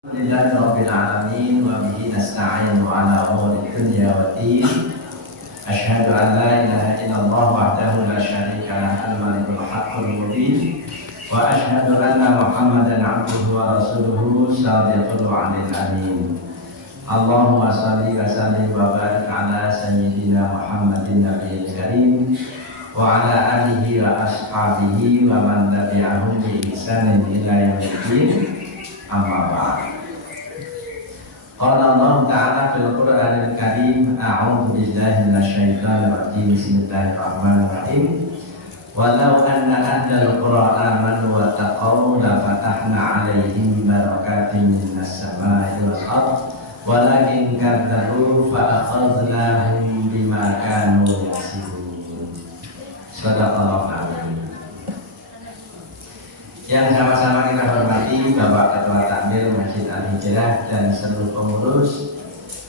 Alhamdulillahi Rabbil Alamin wa bihi nasta'inu ala umuri dunya wa din. Asyhadu an la ilaha illallah wahdahu la syarika lah al-malikul haqqul mubin wa asyhadu anna Muhammadan abduhu wa rasuluhu shadiqul wa'dil amin. Allahumma shalli wa sallim wa barik ala sayyidina Muhammadin nabiyil karim wa ala alihi wa ashabihi wa man tabi'ahum bi ihsanin ila yaumiddin. Amma ba'd. Qala Allah Ta'ala fil Qur'anil Karim, a'udzu billahi minasyaitonir rajim. Bismillahirrahmanirrahim. Walau anna ahlal qura amanu wa taqaw la fatahna 'alaihim barakatin minas samaa'i wal ardh walakin kadzabu fa akhadnahum bima kanu yaksibun. Shadaqallahu a'lam. Yang sama-sama kita hormati Bapak Ketua Takmir Masjid Al-Hijrah dan seluruh pengurus,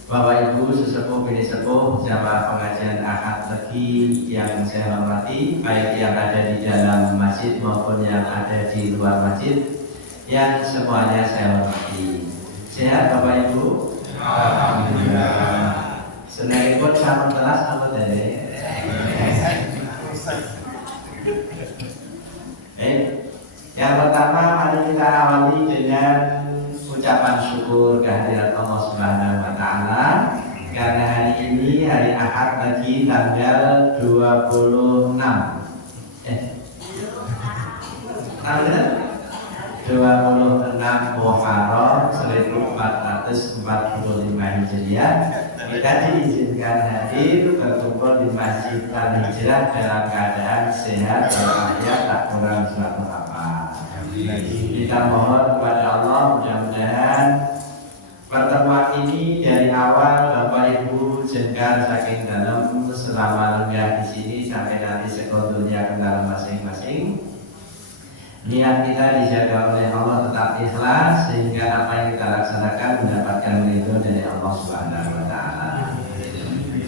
Bapak Ibu sesepuh bini sepuh, jamaah pengajian Ahad Pagi yang saya hormati, baik yang ada di dalam masjid maupun yang ada di luar masjid, yang semuanya saya hormati. Sehat Bapak Ibu? Alhamdulillah. Senang ikut sama kelas apa tadi? Yang pertama, mari kita awali dengan ucapan syukur kehadirat Allah Subhanahu wa Ta'ala, karena hari ini hari Ahad lagi tanggal 26 Muharram 1445 Hijriah. Kita diizinkan hadir berkumpul di Masjid Al-Hijrah dalam keadaan sehat walafiat, tak kurang suatu apa. Kita mohon kepada Allah mudah-mudahan pertemuan ini dari awal Bapak Ibu jengkar saking dalam selama lenggah di sini sampai nanti sekondurnya ke dalam masing-masing. Niat kita dijaga oleh Allah tetap ikhlas sehingga apa yang kita laksanakan mendapatkan ridho dari Allah Subhanahu wa Ta'ala.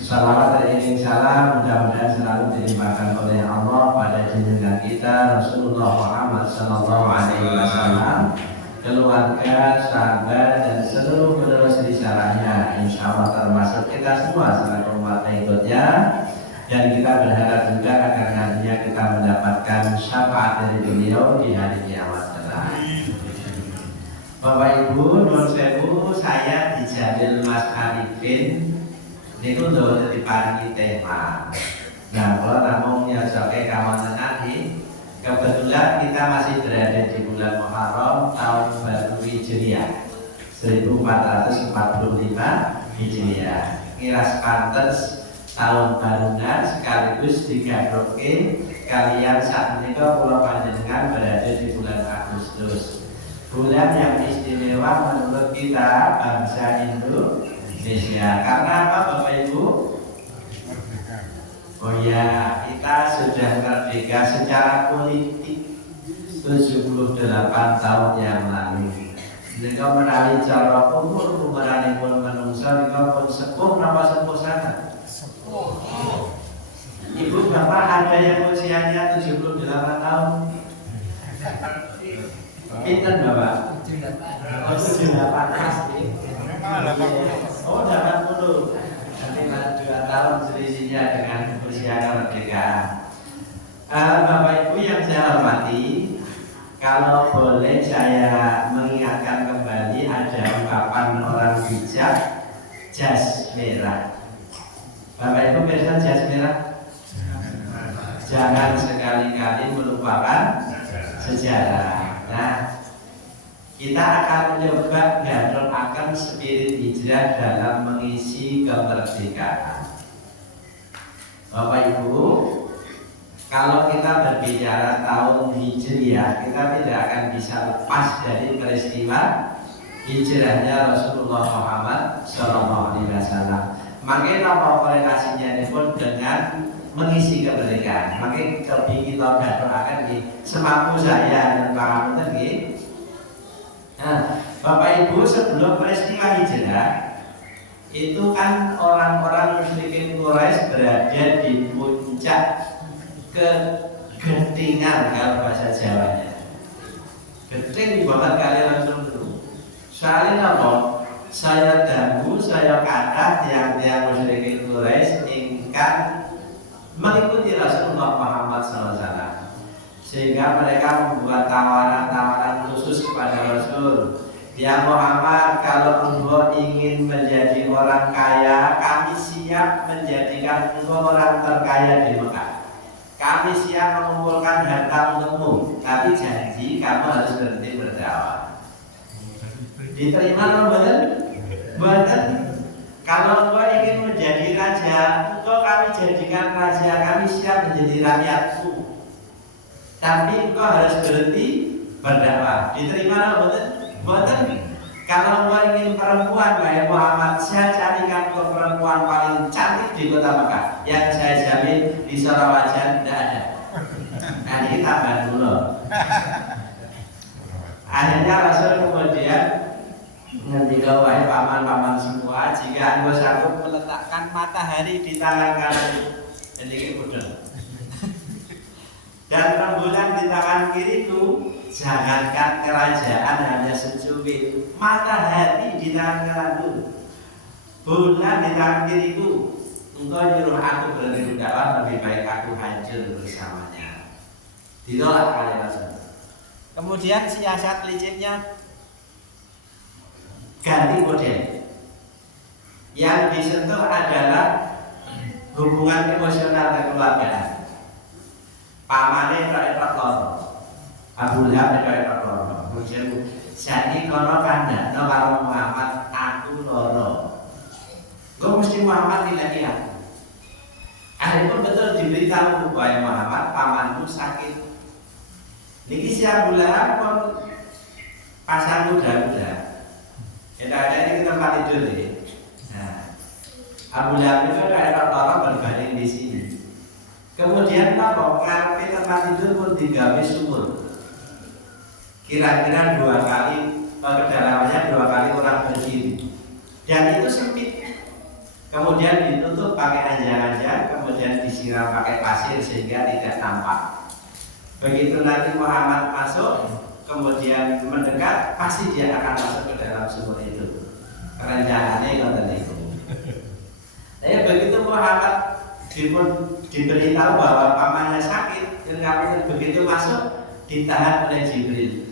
Salawat dan iring salam mudah-mudahan selalu dilimpahkan oleh Allah pada junjungan kita Rasulullah Muhammad sallallahu alaihi wasallam, keluarga, sahabat dan seluruh penerus risalahnya, insyaallah termasuk kita semua selaku umat pengikutnya. Dan kita berharap juga agar nantinya kita mendapatkan syafaat dari beliau di hari kiamat kelak. Bapak Ibu, nun sewu, saya dijalil Mas Arifin niku lho dadi paringi tema. Nah, kalau namung nyajoke kawanan nanti, kebetulan kita masih berada di bulan Muharram tahun baru Hijriah 1445 Hijriah. Ngiras pantes tahun barunan sekaligus digadhoke kalian saat menika kula panjenengan berada di bulan Agustus. Bulan yang istimewa menurut kita bangsa Indonesia. Karena apa Bapak Ibu? Oh ya, kita sudah merdeka secara politik 78 tahun yang lalu. Nika menawi cara umuranipun manungsa nika pun sepuh napa sepuh sangat? Ibu Bapak ada yang usianya 78 tahun? Pinten Bapak? 78 pasti. Oh 80. Nanti 2 tahun selisihnya dengan usia kemerdekaan. Bapak Ibu yang saya hormati, kalau boleh saya mengingatkan kembali ada ungkapan orang bijak, jas merah. Bapak Ibu biasa jas merah? Jangan sekali-kali melupakan sejarah. Nah, kita akan mencoba mengadopsi spirit hijrah dalam mengisi kemerdekaan. Bapak Ibu, kalau kita berbicara tahun Hijriah, kita tidak akan bisa lepas dari peristiwa hijrahnya Rasulullah Muhammad SAW. Makanya apa korelasinya ini pun dengan mengisi kemerdekaan. Makanya lebih kita doakan di semampu saya dan para menteri. Nah, Bapak Ibu, sebelum peristiwa hijrah itu kan orang-orang musyrikin Quraisy berada di puncak kegentingan kalau bahasa Jawanya. Genting banget kalian langsung dulu. Soalnya apa? Saya dangu, saya kata tiang-tiang musyrikin Quraisy ingkang mengikuti Rasulullah Muhammad SAW, sehingga mereka membuat tawaran-tawaran khusus kepada Rasul. Ya Muhammad, kalau engkau ingin menjadi orang kaya, kami siap menjadikan engkau orang terkaya di Mekah. Kami siap mengumpulkan harta untukmu, tapi janji kamu harus berhenti berdakwah. Diterima atau benar? Benar. Kalau engkau ingin menjadi raja, engkau kami jadikan raja, kami siap menjadi rakyatku. Tapi engkau harus berhenti berdakwah. Diterima atau benar? Benar. Kalau engkau ingin perempuan kayak Muhammad, saya carikan ke perempuan paling cantik di kota Mekah. Yang saya jamin di Surawajan tidak ada. Nah ini tambah dulu. Akhirnya Rasul kemudian ngendika wahai paman-paman semua, jika engkau sanggup meletakkan matahari di tangan kanan ini udah, dan rembulan di tangan kiriku, jangankan kerajaan hanya secubit matahari di tangan kananku, bulan di tangan kiriku, engkau nyuruh aku berhenti berdakwah, lebih baik aku hancur bersamanya. Ditolak oleh Rasul. Kemudian siasat liciknya ganti model. Yang disentuh adalah hubungan emosional kekeluargaan. Pamane tok loro. Abu Lahab tok loro. Kemudian jadi kono kandhakno karo Muhammad, aku loro. Gue mesti Muhammad nilai aku. Akhirnya betul diberitahu bahwa Muhammad pamanmu sakit. Niki si Abu Lahab pun pasang muda-muda. Kita ada ini tempat tidur ya. Nah, Abu Lahab itu kayak orang berbanding di sini. Kemudian apa? Karpet tempat tidur pun digawe sumur. Kira-kira 2 kali, kedalamannya 2 kali orang berdiri. Dan itu sempit. Kemudian ditutup pakai anjang-anjang, kemudian disiram pakai pasir sehingga tidak tampak. Begitu nanti Muhammad masuk, kemudian mendekat, pasti dia akan masuk ke dalam sumur itu. Kerencangannya konten itu. Tapi begitu Muhammad diberitahu bahwa pamannya sakit, dan kami begitu masuk ditahan oleh Jibril.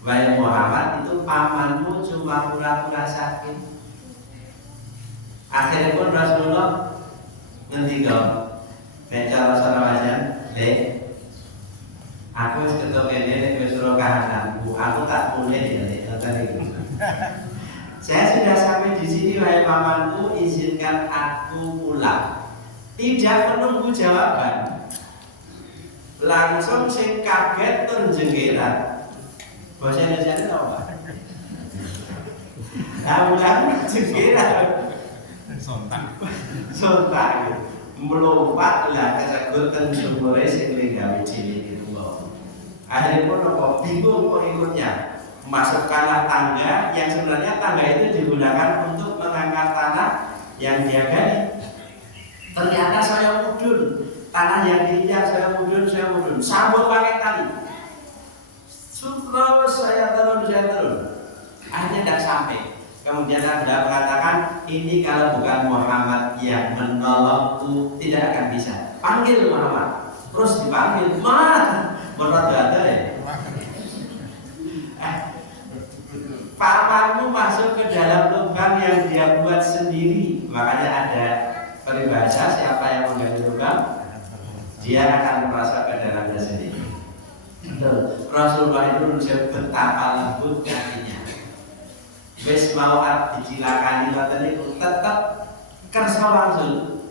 Wahai Muhammad, itu pamanmu cuma pura-pura sakit. Akhirnya pun Rasulullah ngendika, "Beca Rasulullah aku ketok ini wis suruh kahananku, aku tak boleh ya tadi." Saya sudah sampai di sini wahai pamanku, izinkan aku pulang. Tidak menunggu jawaban. Langsung sing kaget tur jenggeran. Bahasa Indonesia itu apa? Ulang jenggeran. Sontak melompat lah kesegur ten sumure sing linggawe cilik itu lho. Akhirnya pun apa bingung pengikutnya. Masukkanlah tangga yang sebenarnya tangga itu digunakan untuk mengangkat tanah yang dia gali. Ternyata saya mudun, tanah yang diinjak saya mudun, sambung pakai tali. Terus saya turun. Akhirnya tidak sampai. Kemudian Anda mengatakan, ini kalau bukan Muhammad yang menolongku tidak akan bisa. Panggil Muhammad. Terus dipanggil, menurut ada ya. Pamanmu masuk ke dalam lubang yang dia buat sendiri. Makanya ada peribahasa, siapa yang menggali lubang, dia akan merasa ke dalamnya sendiri. Rasulullah itu menunjukkan betapa lembut hatinya. Wes mau dicilakani ngoten niku tetep kersa wangsul.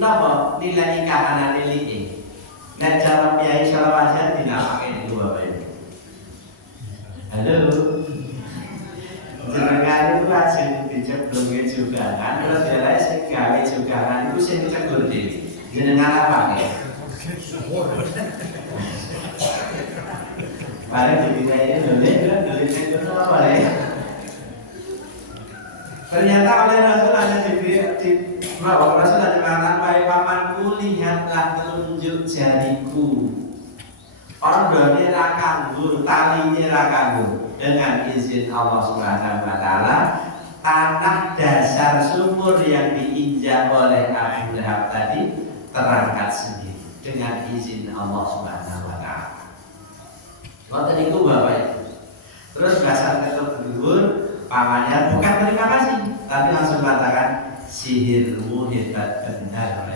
Napa nilai kahanane iki? Nek cara Kyai Surawajan dinamake niku Bapak Ibu. Halo. Jenengan itu lajeng diceblonge juga kan, terus dhewe sing gawe jugaran iku sing cegur dhewe. Jenengan apa nggih? Mari dibintai dulu itu apa ya? Ternyata oleh Rasul ada bahwa Rasul ada mengatakan, wahai pamanku, lihatlah telunjuk jariku. Orang berarti rakanggur, talinya rakanggur. dengan izin Allah Subhanahu wa taala tanah dasar sumur yang diinjak oleh Abu Lahab tadi terangkat sendiri dengan izin Allah Subhanahu wa taala. Waktu itu Bapak Ibu. Terus dasar kedua pamannya bukan terima kasih, tapi langsung mengatakan sihirmu hebat benar.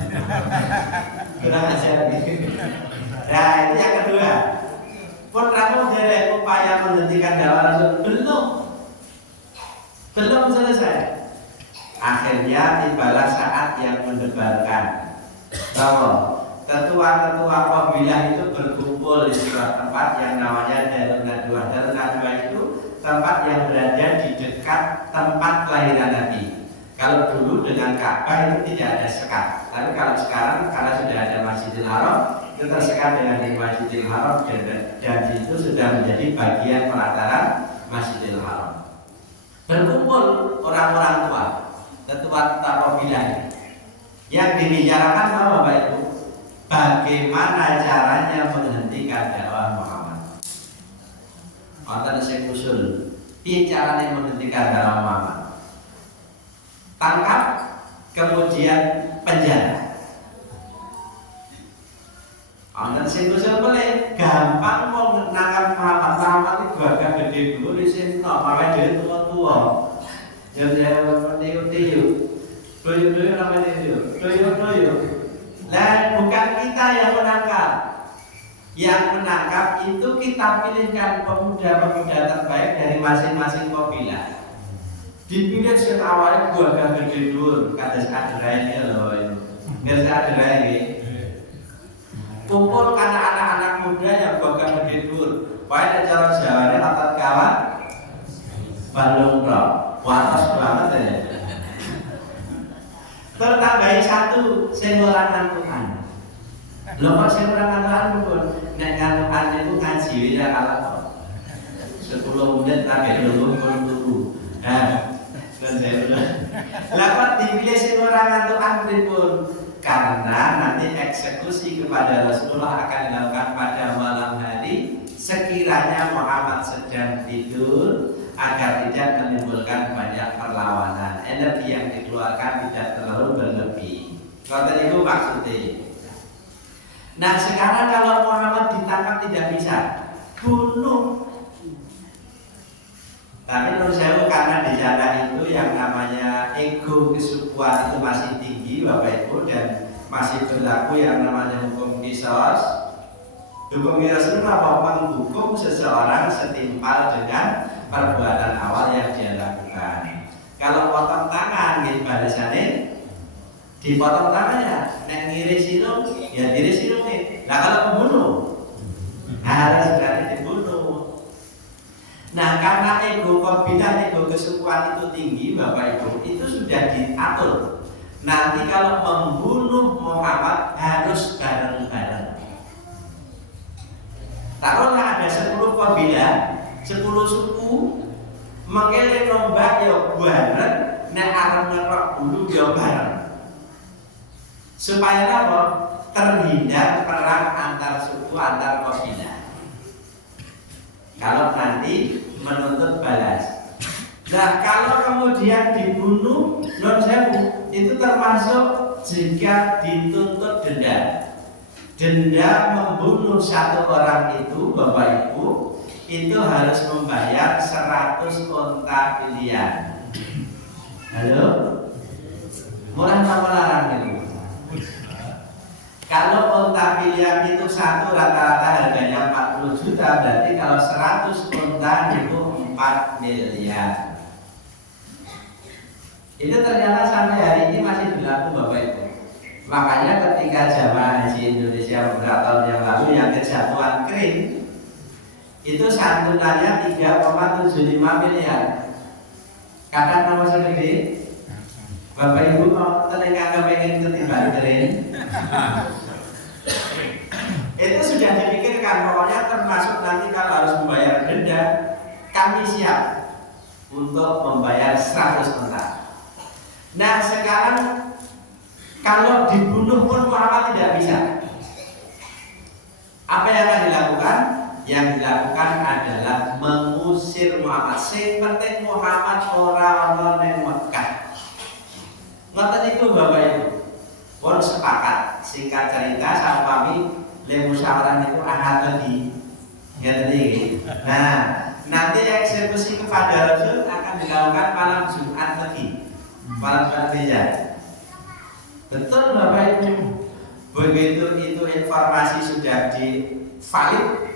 Kurang ajar. Nah itu yang kedua. Putramu dari upaya menghentikan dakwah Rasul belum selesai. Akhirnya tibalah saat yang mendebarkan bahwa ketua-ketua kabilah itu berkumpul di sebuah tempat yang namanya Darun Nadwa. Darun Nadwa itu tempat yang berada di dekat tempat kelahiran Nabi. Kalau dulu dengan Ka'bah itu tidak ada sekat, tapi kalau sekarang karena sudah ada Masjidil Haram, itu tersekat dengan di Masjidil Haram dan itu sudah menjadi bagian pelataran Masjidil Haram. Berkumpul orang-orang tua, ketua kabilah yang dibicarakan sama Bapak Ibu, bagaimana caranya menghentikan dakwah Muhammad. Wonten sing usul, piye caranya menghentikan dakwah Muhammad? Tangkap, kemudian penjara. Wonten sing usul boleh, gampang mau nangkap Muhammad itu agak gede dulu di sini, malah dia tua-tua. Jadi tiu-tiu. Doyo-doyo namanya itu, doyo-doyo. Nah, bukan kita yang menangkap. Yang menangkap itu kita pilihkan pemuda-pemuda terbaik dari masing-masing kabilah. Dipilih sing awalnya gua agak gede dulu, kata adrai loh itu. Biasa adrai ini. Kumpulkan anak-anak muda yang gua agak gede dulu. Pada cara Jawanya otot kawan, balung roh, waras banget ya. Tertambahi satu, saya orang ngantukan. Loh kok saya orang ngantukan pun? Nek ngantukan itu ngaji ya kalau 10 menit lagi dulu pun turu. Nah, dan saya udah. Lapat dipilih saya orang ngantukan pun karena nanti eksekusi kepada Rasulullah akan dilakukan pada malam hari. Sekiranya Muhammad sedang tidur, agar tidak menimbulkan banyak perlawanan, energi yang dikeluarkan tidak terlalu berlebih. Kalau itu maksudnya. Nah sekarang kalau Muhammad ditangkap tidak bisa, bunuh. Tapi menurut saya karena di sana itu yang namanya ego kesukuan itu masih tinggi Bapak Ibu, dan masih berlaku yang namanya hukum qisas. Hukum qisas itu apa? Menghukum seseorang setimpal dengan perbuatan awal yang dia lakukan. Kalau potong tangan, gitu balasannya dipotong tangannya. Nek ngiris itu, ya ngiris itu nih. Nah kalau pembunuh harus berarti dibunuh. Nah karena ego kabilah, ego kesukuan itu tinggi Bapak Ibu, itu sudah diatur. Nanti kalau membunuh Muhammad harus bareng-bareng. Taruhlah ada 10 kabilah, 10 suku, mengele nombak ya bareng, nek arep ngerok bulu ya bareng. Supaya apa? Terhindar perang antar suku, antar kabilah. Kalau nanti menuntut balas. Nah, kalau kemudian dibunuh, non sewu, itu termasuk jika dituntut denda. Denda membunuh satu orang itu, Bapak Ibu, itu harus membayar 100 unta pilihan. Halo? Murah apa larang itu? Kalau unta pilihan itu satu rata-rata harganya 40 juta, berarti kalau 100 unta itu 4 miliar. Itu ternyata sampai hari ini masih berlaku Bapak Ibu. Makanya ketika jamaah haji Indonesia beberapa tahun yang lalu yang kejatuhan kering, itu santunannya 3,75 miliar. Kadang nama segede, Bapak Ibu mau telinga kepengen ketimbang kering. Itu sudah dipikirkan, pokoknya termasuk nanti kalau harus membayar denda, kami siap untuk membayar 100 unta. Nah sekarang kalau dibunuh pun Muhammad tidak bisa. Apa yang akan dilakukan? yang dilakukan adalah mengusir Muhammad. Sing penting Muhammad ora ana ning Mekah. Ngoten niku Bapak Ibu. Pun sepakat. Singkat cerita sampami le musyawarah niku ahad lagi. Ngeten iki. Nah, nanti eksekusi kepada Rasul akan dilakukan malam Jumat lagi. Malam berbeda. Betul Bapak Ibu. Begitu itu informasi sudah divalid,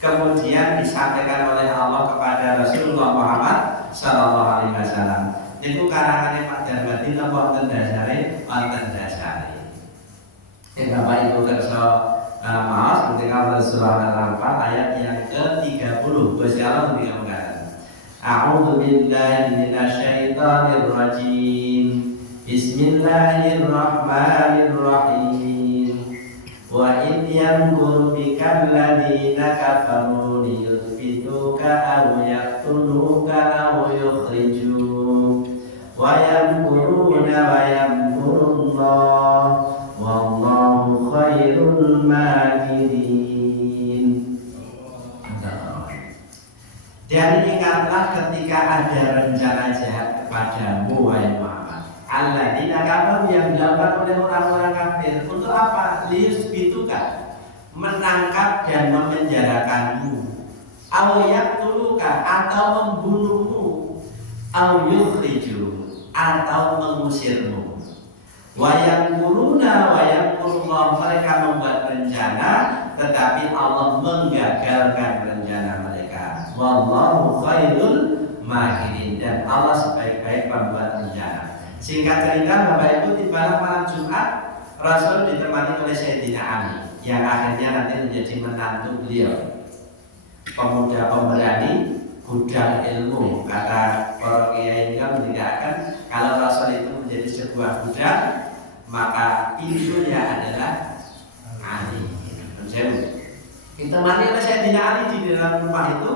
kemudian disampaikan oleh Allah kepada Rasulullah Muhammad Sallallahu Alaihi Wasallam. Itu karangannya Pak Darmadi nomor tendasari, tendasari. Bapak Ibu kerso maaf, ketika Rasulullah Al-Anfal ayat yang ke-30. Gusti Allah mengatakan, A'udzu billahi minasyaitonir rajim. Bismillahirrahmanirrahim. Wa in yamkuru bika alladziina kafaru liyuthbituka aw yaqtuluka aw yukhrijuk wa yamkuruna wa yamkurullah wallahu khairul makirin. Dan ingatlah ketika ada rencana jahat kepadamu wahai Muhammad, alladzina kafaru yang dilakukan oleh orang-orang kafir untuk apa? Liyusbituka, menangkap dan memenjarakanmu, aw yaqtuluka, atau membunuhmu, aw yukhriju, atau mengusirmu. Wa yamkuruna wa yamkurullah, mereka membuat rencana tetapi Allah menggagalkan rencana mereka. Wallahu khairul makirin, dan Allah sebaik-baik pembuat rencana. Singkat cerita Bapak Ibu, tibalah malam Jumat Rasul ditemani oleh Sayyidina Ali yang akhirnya nanti menjadi menantu beliau, pemuda pemberani, gudang ilmu. Kata para kiai ini kan mengingatkan kalau Rasul itu menjadi sebuah gudang, maka pintunya adalah Ali. Ditemani oleh Sayyidina Ali di dalam rumah itu.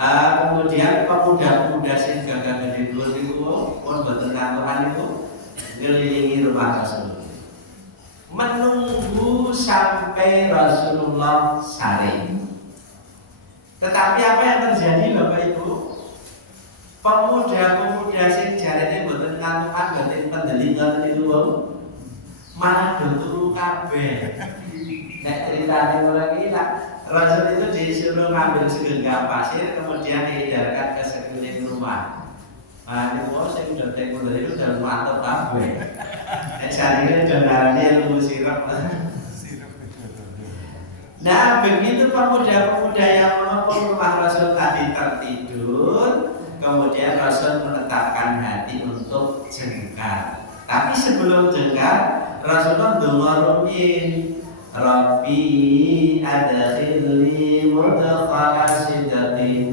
Kemudian pemuda-pemuda sing gagah gede dhuwur niku pun boten kantoran niku ngelilingi rumah Rasul, menunggu sampai Rasulullah saring. Tetapi apa yang terjadi Bapak Ibu? Pemuda-pemuda sing jarene boten kantoran, boten pendeling ngoten niku malah do turu kabeh. Nek ceritane lagi lah, Rasul itu disuruh ngambil segenggam pasir, kemudian diedarkan ke sekeliling rumah. Ini kok saya udah tekun dari itu udah mantap kabeh. Jadi udah ngarani ilmu sirap. Nah, begitu pemuda-pemuda yang mengepung rumah Rasul tadi tertidur, kemudian Rasul menetapkan hati untuk jengkar. Tapi sebelum jengkar, Rasulullah ndonga rumiyin. Rabbi adkhilni mudkhala sidqin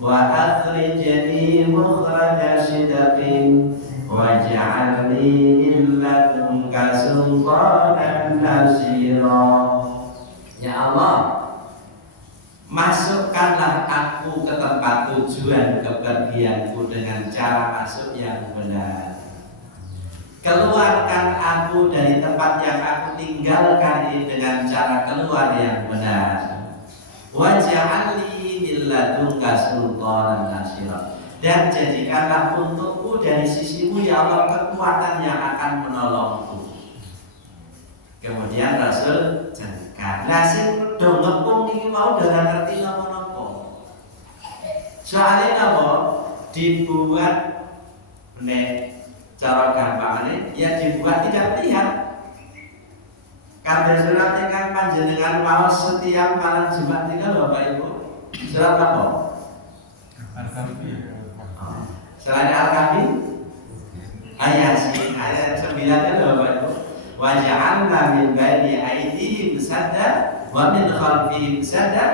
wa akhrijni mukhraja sidqin waj'alni min ladunka sultanan nasira. Ya Allah, masukkanlah aku ke tempat tujuan kepergianku dengan cara masuk yang benar. Keluarkan aku dari tempat yang aku tinggalkan ini dengan cara keluar yang benar. Waj'alni min ladunka sultanan nasira, dan jadikanlah untukku dari sisimu ya Allah kekuatan yang akan menolongku. Kemudian Rasul jengkar. Lah sing do ngepung iki mau ora ngerti napa-napa. Soalnya napa? Dibuat nek cara gampangnya ya dibuat tidak lihat. Kabeh surat ingkang panjenengan maos setiap malam Jumat niku Bapak Ibu. Surat apa? Al-Kahfi. Selain Al-Kahfi? Ayat 9 kan Bapak Ibu. Wa ja'alna min baini aydihim sadda wa min khalfihim sadda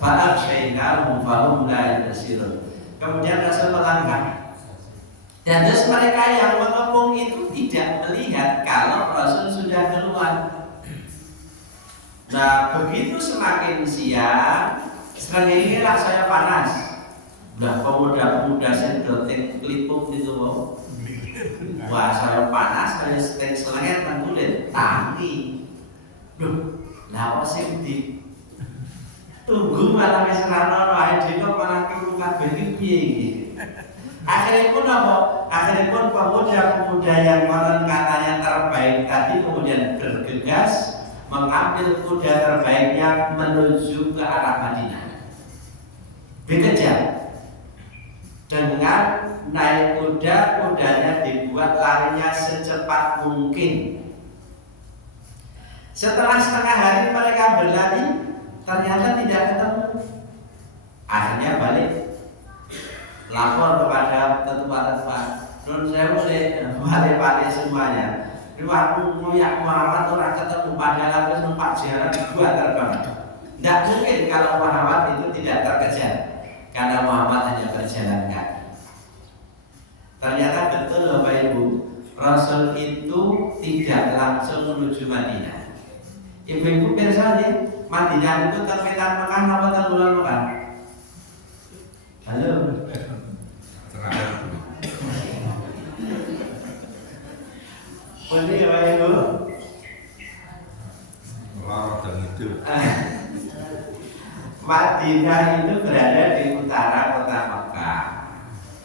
fa aghshaynahum fa hum la yubsirun. Kemudian Rasul melangkah. Dan terus mereka yang mengepung itu tidak melihat kalau Rasul sudah keluar. Nah, begitu semakin siang, semakin lah saya panas. Udah pemuda-pemuda saya dotek kelipuk gitu, wah saya panas, saya seteng selenget dan kulit tangi. Duh, lah apa sih Tunggu malah wis ora ono ae dhewe malah turu kabeh iki piye iki. Akhiripun apa? Akhiripun pemuda-pemuda yang konon katanya terbaik tadi kemudian bergegas mengambil kuda terbaiknya menuju ke arah Madinah. Dikejar dengan naik kuda, kudanya dibuat larinya secepat mungkin. Setelah setengah hari mereka berlari, ternyata tidak ketemu. Akhirnya balik, lapor kepada tetua-tetua. Nun saya boleh balik semuanya. Di waktu mulia Muhammad orang ketemu padahal harus numpak jalan dua terbang. Tidak mungkin kalau Muhammad itu tidak terkejar, karena Muhammad hanya berjalan kaki. Ternyata betul Bapak Ibu, Rasul itu tidak langsung menuju Madinah. Ibu-ibu pirsa nih, Madinah itu terpetan Mekah apa terbulan Mekah? Halo. Boleh ya Bapak Ibu? Lara dan itu. Madinah itu berada di utara kota Mekah.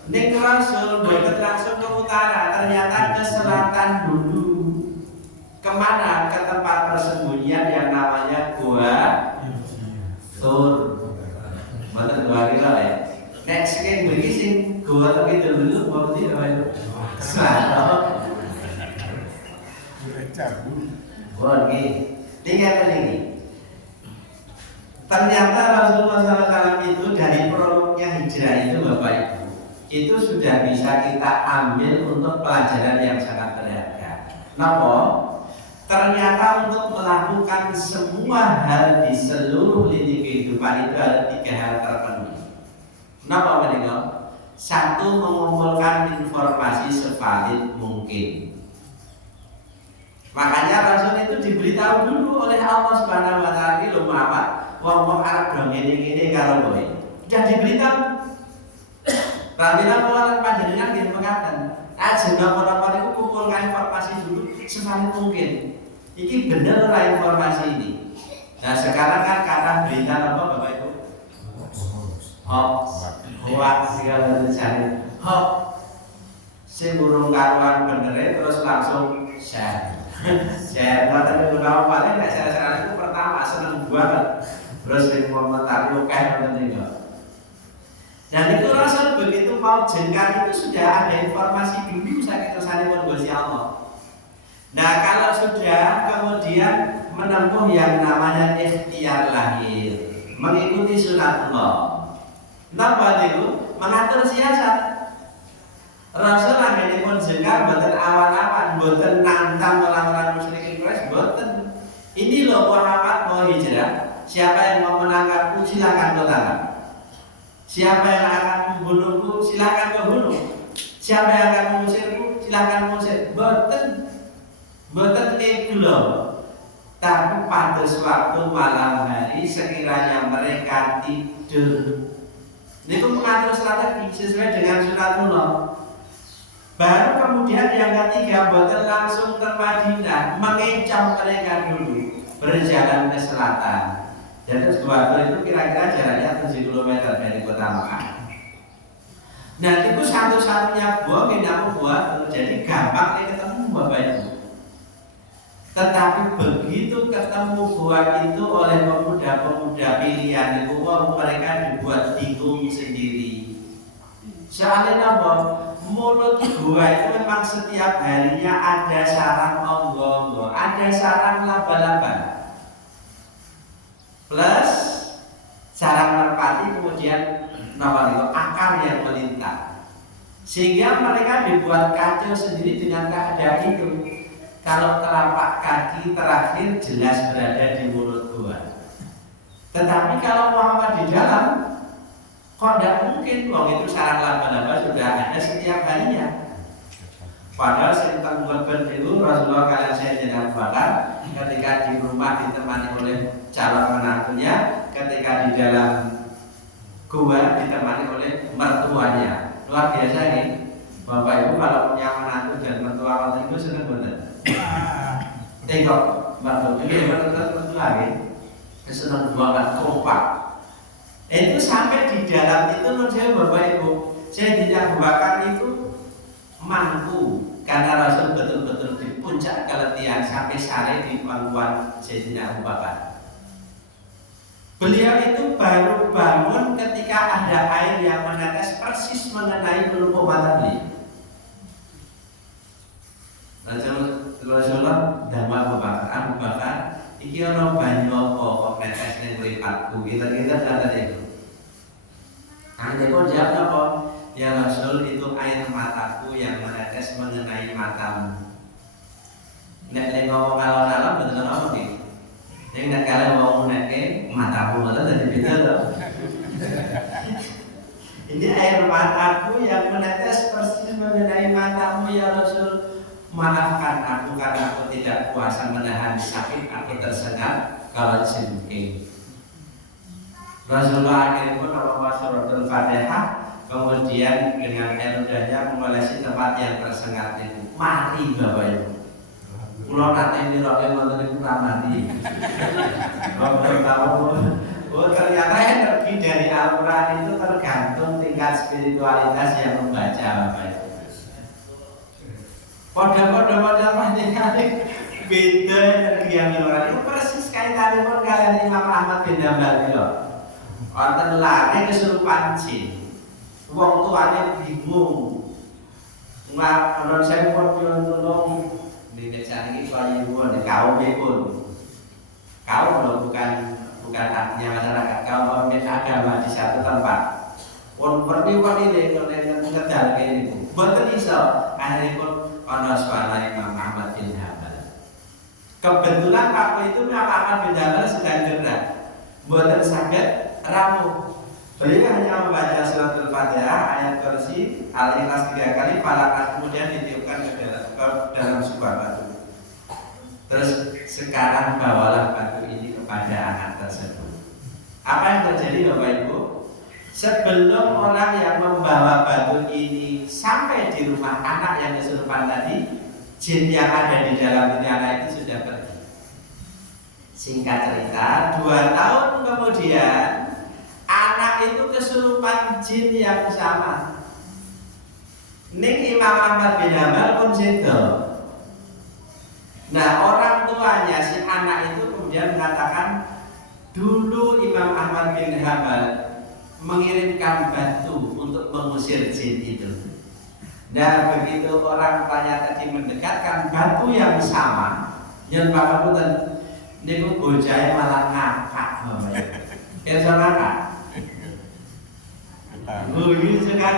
Ning Rasul boten langsung ke utara, ternyata ke selatan dulu. Kemana? Ke tempat persembunyian yang namanya Gua Tur. Mboten Gua Rila ya. Nek sing mriki sing Gua Tur dulu mau di apa? Selatan. Oke, tinggal ini. Ternyata Rasulullah SAW itu dari prolognya hijrah itu Bapak Ibu, itu sudah bisa kita ambil untuk pelajaran yang sangat berharga. Kenapa? Ternyata untuk melakukan semua hal di seluruh lini kehidupan itu ada 3 hal terpenuhi. Kenapa mereka? Satu, mengumpulkan informasi sevalid mungkin. Makanya Rasul itu diberitahu dulu oleh Allah Subhanahu wa taala, "Lho Muhammad, wong Arab dong ini karo kowe." Sudah diberitahu. Rabina pola panjenengan nggih mekaten. Ajeng napa-napa niku kumpulkan informasi dulu sevalid mungkin. Iki bener lah informasi ini. Nah sekarang kan kata berita apa Bapak Ibu? Hoax segala macam. Hoax. Sing burung karuan bener terus langsung share. Share. Tapi kalau paling nggak share itu pertama seneng banget. Terus di komentar oke penting. Dan itu Rasul begitu mau jengkar itu sudah ada informasi dulu saya kita saling Gusti Allah. Nah kalau sudah kemudian menempuh yang namanya ikhtiar lahir, mengikuti sunatullah. Napa itu? Mengatur siasat. Rasul ini pun jengkar boten awal-awal, boten nantang orang-orang musyrikin Quraisy, boten. Ini loh Muhammad mau hijrah. Siapa yang mau menangkapku silakan kau tangkap. Siapa yang akan membunuhku silakan kau bunuh. Siapa yang akan mengusirku silakan mengusir. Boten niku. Tapi pada suatu malam hari sekiranya mereka tidur, niku mengatur strategi sesuai dengan sunatullah. Baru kemudian yang ketiga boten langsung ke Madinah, mengencam mereka dulu berjalan ke selatan. Jadi dua itu kira-kira jaraknya 7 km dari kota Mekah. Nah itu satu-satunya gua yang buat jadi gampang ketemu Bapak Ibu. Tetapi begitu ketemu gua itu oleh pemuda-pemuda pilihan itu, mereka dibuat bingung sendiri. Soalnya apa? Mulut gua itu memang setiap harinya ada sarang onggo-onggo, ada sarang laba-laba, plus sarang merpati, kemudian akar yang melintang, sehingga mereka dibuat kacau sendiri dengan keadaan itu. Kalau telapak kaki terakhir jelas berada di mulut gua, tetapi kalau Muhammad di dalam, kok tidak mungkin, wong itu sarang laba-laba sudah ada setiap harinya. Padahal tentang beban itu Rasulullah kalian saya tidak bakar ketika di rumah ditemani oleh calon menantunya, ketika di dalam gua ditemani oleh mertuanya. Luar biasa nih, Bapak Ibu kalau punya menantu dan mertua waktu itu senang banget. Tengok mertua ini mertua lagi, senang banget kompak. Itu sampai di dalam itu menurut saya Bapak Ibu, Sayyidina Abu Bakar itu mampu karena Rasul betul-betul di puncak keletihan sampai sare di pangkuan Sayyidina Abu Bakar. Beliau itu baru bangun ketika ada air yang menetes persis mengenai pelupuk mata beliau. Rasulullah damel Abu Bakar, iki ana banyu apa kok netes ning mripatku, kita kata itu. Anda pun jawab apa? Ya Rasul, itu air mataku yang menetes mengenai matamu. Nek ngomong alon-alon betul apa nih? Yang nak kalau mau neke matamu betul jadi beda loh. Ini air mataku yang menetes persis mengenai matamu ya Rasul. Maafkan aku karena aku tidak kuasa menahan sakit, aku tersengat kalau jengking. Rasulullah akhirnya pun membawa suratul Fatihah, kemudian dengan air ludahnya mengolesi tempat yang tersengat itu. Mati Bapak Ibu. Pulau nanti diroknya nonton kurang mati. Bapak tahu, ternyata energi dari Al-Quran itu tergantung tingkat spiritualitas yang membaca Bapak Ibu. Pada beda energi yang luar itu persis kaitannya pun kalian Imam Ahmad bin Hanbal itu. Orang lari kesurupan jin. Wong tuane bingung. Enggak, menurut saya pun tolong di desa ini soalnya di kaum pun. Kaum loh, bukan artinya masyarakat. Kaum agama di satu tempat. Pun pergi kalau ngedal ini. Betul iso. Akhirnya pun ono suara Imam Ahmad bin Hanbal. Kebetulan waktu itu Imam Ahmad bin Hanbal sedang gerak, buatan sakit rapuh. Beliau hanya membaca suratul Fatihah, ayat kursi, Al-Ikhlas 3 kali, Falaq, kemudian ditiupkan ke dalam sebuah batu. Terus sekarang bawalah batu ini kepada anak tersebut. Apa yang terjadi Bapak Ibu? Sebelum orang yang membawa batu ini sampai di rumah anak yang kesurupan tadi, jin yang ada di dalam dunia anak itu sudah pergi. Singkat cerita, 2 tahun kemudian anak itu kesurupan jin yang sama. Ning Imam Ahmad bin Hanbal pun sedo. Nah, orang tuanya si anak itu kemudian mengatakan, dulu Imam Ahmad bin Hanbal mengirimkan batu untuk mengusir jin itu. Dan begitu orang tuanya tadi mendekatkan batu yang sama, yang Bapak Puten, niku bocahnya malah ngakak. Ya ngakak. Guyu juga,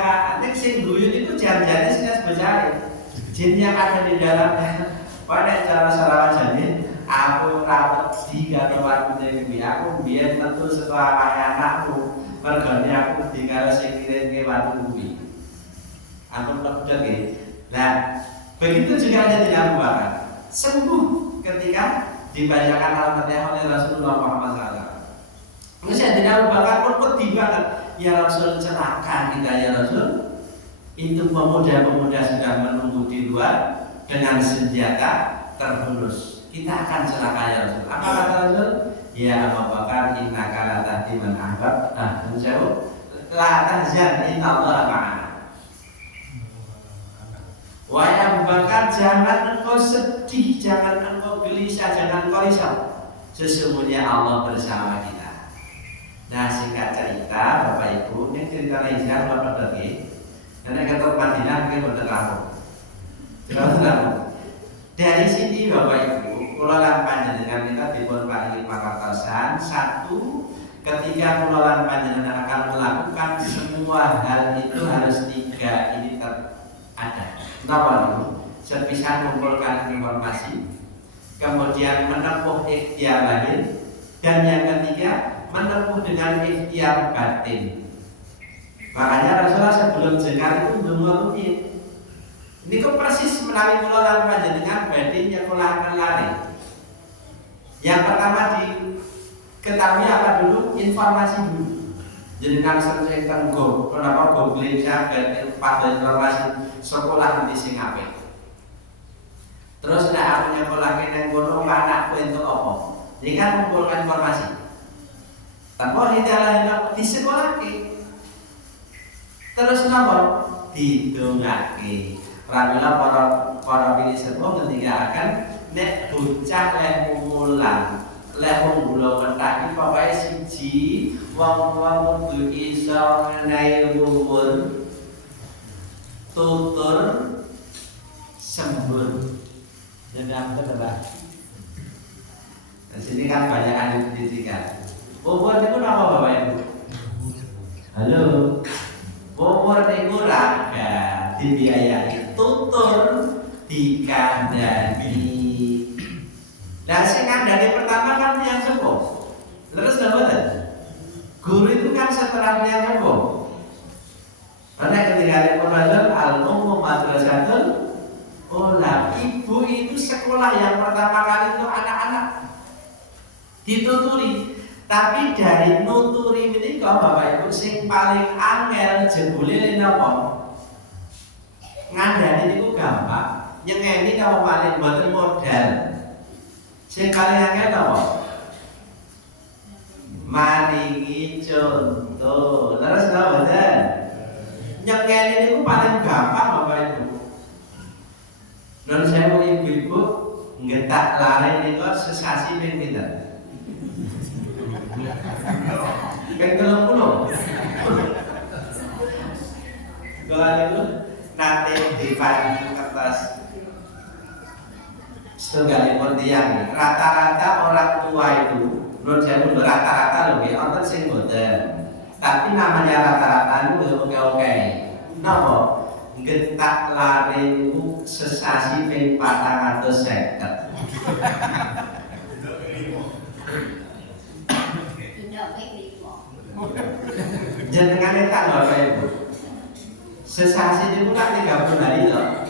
nek sing guyu itu jan-jane sing bocah. Jin yang ada di dalamnya. Pada cara salah jadi, aku rawat di karo ini, aku biar tentu setelah kaya anakku. Mergane aku dikala sing kirim watu kuwi. Aku tak jadi. Nah, begitu juga ada di Abu Bakar. Sembuh ketika dibacakan Al-Fatihah oleh Rasulullah Muhammad SAW. Mesti di Abu Bakar pun pedih banget. Ya Rasul, celaka kita ya Rasul. Itu pemuda-pemuda sudah menunggu di luar dengan senjata terhunus. Kita akan celaka ya Rasul. Apa kata Rasul? Ya Abu Bakar, innaka la tahdi man ahbab. Menjawab, la tahzan innallaha ma'ana. Wahai Abu Bakar, jangan engkau sedih, jangan engkau gelisah, jangan engkau risau. Sesungguhnya Allah bersama kita. Nah, singkat cerita, Bapak Ibu, ini cerita hijrah Bapak Dodi. Karena ketuk Madinah mungkin betul kamu. Dari sini Bapak Ibu, kulolan panjenengan kita dipun paringi pangertosan. Satu, ketika kulolan panjenengan akan melakukan semua hal itu harus 3 ini ada. Kenapa itu? Sepisah mengumpulkan informasi, kemudian menempuh ikhtiar lahir, dan yang ketiga menempuh dengan ikhtiar batin. Makanya Rasulullah sebelum jengkar itu rutin. Ini kok persis menawi kula lan panjenengan badhe nyekolahaken lari. Yang pertama diketahui apa dulu? Informasi dulu. Jenengan sering tenggo, kenapa googling sampai pada informasi sekolah di Singapura. Terus nek aku nyekolahke nang kono anakku entuk apa? Ini kan mengumpulkan informasi. Tanpa hidayah di sekolah terus napa didongake. Pramila para pilih sepuh ketika akan nek bocah leh mulang leh munggula mentaki pokoke siji wong-wong kudu iso menehi umur tutur sembur. Jadi apa telah? Di sini kan banyak ahli pendidikan. Umur itu apa Bapak Ibu? Halo. Umur itu raga dibiayai, tutur dikandani. Nah, sing kandani pertama kan yang sepuh. Terus dapat guru itu kan setelah yang sepuh. Karena ketika ada pembelajaran al-umum madrasatul ula, ibu itu sekolah yang pertama kali itu anak-anak dituturi. Tapi dari nuturi ini kok Bapak Ibu sing paling angel jebule napa? Ngandani niku gampang, nyengeni kalau paling mboten modal. Sing paling angel napa? Maringi contoh. Terus napa mboten? Nyengeni niku paling gampang Bapak Ibu. Non sewu ibu-ibu ngetak lare niku sesasi ping pinten? Kan kalau pulau, kalau itu nanti di pagi kertas setengah tiang. Rata-rata orang tua itu, menurut saya itu rata-rata lebih orang sing boten. Tapi namanya rata-rata itu oke-oke. Napa? Getak lari itu sesasi ping 450. Jenengan tak Bapak Ibu. Sesasi itu kan 30 hari loh.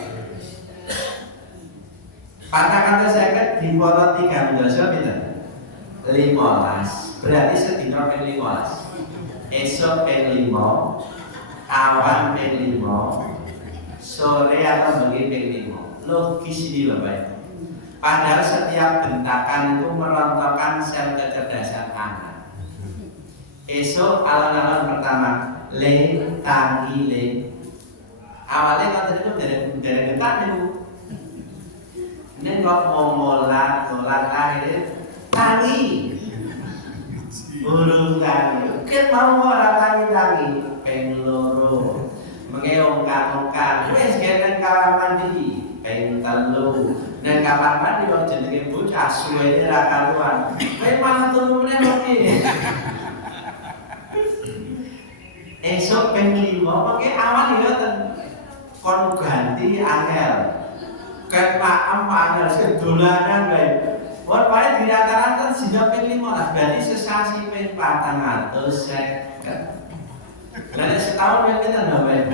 Patakan terseket di poro 3 dosa gitu 15. Berarti sedina ping 15. Esok ping 5, awan ping 5, sore atau bengi ping 5. Logis ini Bapak Ibu. Padahal setiap bentakan itu merontokkan sel kecerdasan anak. Esok alon-alon pertama le tangi le. Awalnya kata itu dari getak itu. Ini kok mau molat akhirnya tangi. Burung tangi. Kita mau orang tangi peng loro. Mengeongkang-ongkang. Wes kena kamar mandi peng telu. Dan kamar mandi waktu jenenge bocah suwene ra karuan. Memang turu meneh oke. Esok ping 5 pakai awan ya kon ganti angel. Ket maem angel sedolanan bae. Wong paling di rata-rata sejak ping 15 berarti sesasi ping 450. Lah setahun ya kita ndak bae.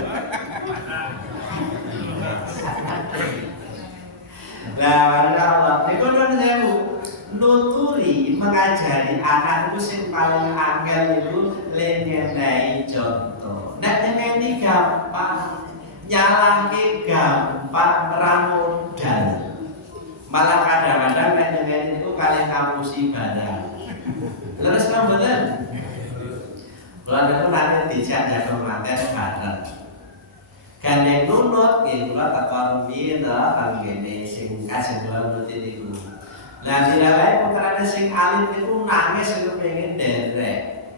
Lah Allah, niku nuwun sewu. Nuturi mengajari anak itu sing paling angel itu ngenehi contoh. Nek ngenehi gampang, nyalahke gampang, ra modal. Malah kadang-kadang nek ngenehi itu kalih ngapusi barang. Leres ta mboten? Kula niku nate dijak jago manten bareng. Gandeng nunut nggih kula takon piye to anggene sing ajeng kula nunut niku. Lah dilalae putrane sing alit niku nangis kepengin derek.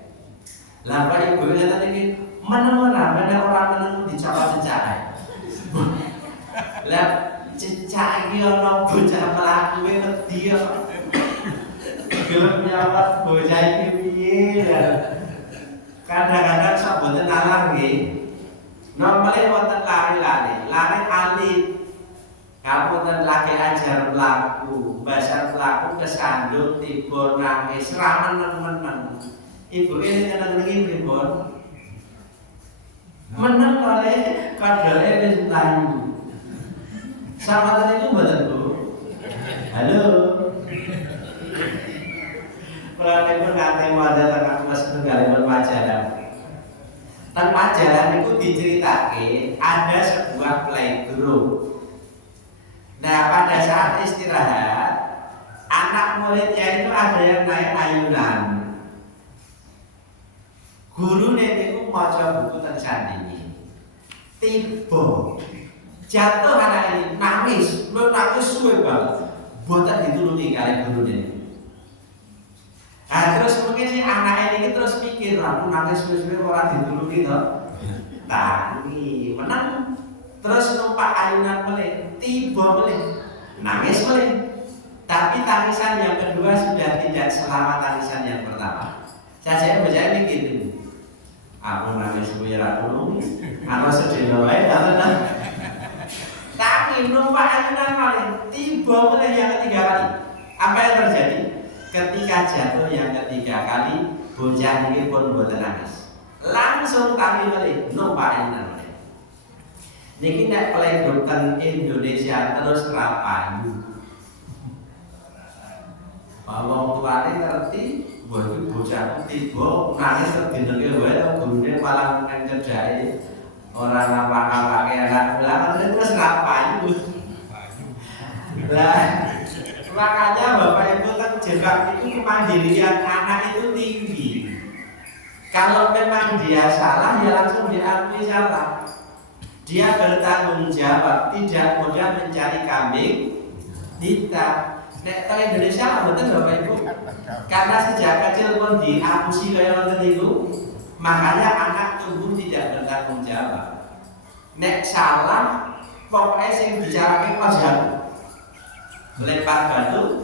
Lah Pak Ibu ngeten iki menemen orang meneng dicapa-cecake. Lah cecak iki ana bocah mlaku wedi kok. Gelem nyawat bocah iki piye ya. Kadang-kadang sok boten nalar nggih. Nomale wonten lari-lari alit. Kapunten lagi ajar mlaku, basar mlaku kesandung tiba nangis ra meneng-meneng. Ibu ini nyenengi pripun? Meneng oleh kadare wis layu. Sampeyan itu mboten Bu? Halo. Kula niku nate maca tengah Mas Tenggalipun Majalah. Teng Majalah niku diceritake ada sebuah playgroup. Nah pada saat istirahat anak muridnya itu ada yang naik ayunan. gurune niku maca buku teng sandingi. Tiba jatuh anak ini nangis, suwe banget. Boten ditulungi kali gurune. Terus mungkin si anak ini terus mikir, aku nangis suwe-suwe ora ditulungi to. Tangi menang. Terus numpak ayunan melih, tiba melih, nangis melih. Tapi tangisan yang kedua sudah tidak selama tangisan yang pertama. Saya baca mikir, aku nangis suwe ra tulungi, ana sedina wae ta. Tapi numpak ayunan malih, tiba mulai yang ketiga kali. Apa yang terjadi? Ketika jatuh yang ketiga kali, bocah ini pun boten nangis. Langsung kami malih numpak ayunan malih. Niki nek peledokan Indonesia terus rapayu. Wong tuane ngerti, bocah tiba nangis terdenenge wae gurune malah ngecedhake. Orang apa-apa kayak anak ulangan terus ngapain? Lah, makanya Bapak Ibu kan jerak itu kemandirian anak itu tinggi. Kalau memang dia salah, ya langsung diakui salah. Dia bertanggung jawab, tidak mudah mencari kambing hitam. Nek teng Indonesia betul Bapak Ibu. Karena sejak kecil pun diapusi kayak ngoten niku. Makanya anak tumbuh tidak bertanggung jawab. Nek salah, pokoknya sing bicarake wajar. Lempar batu,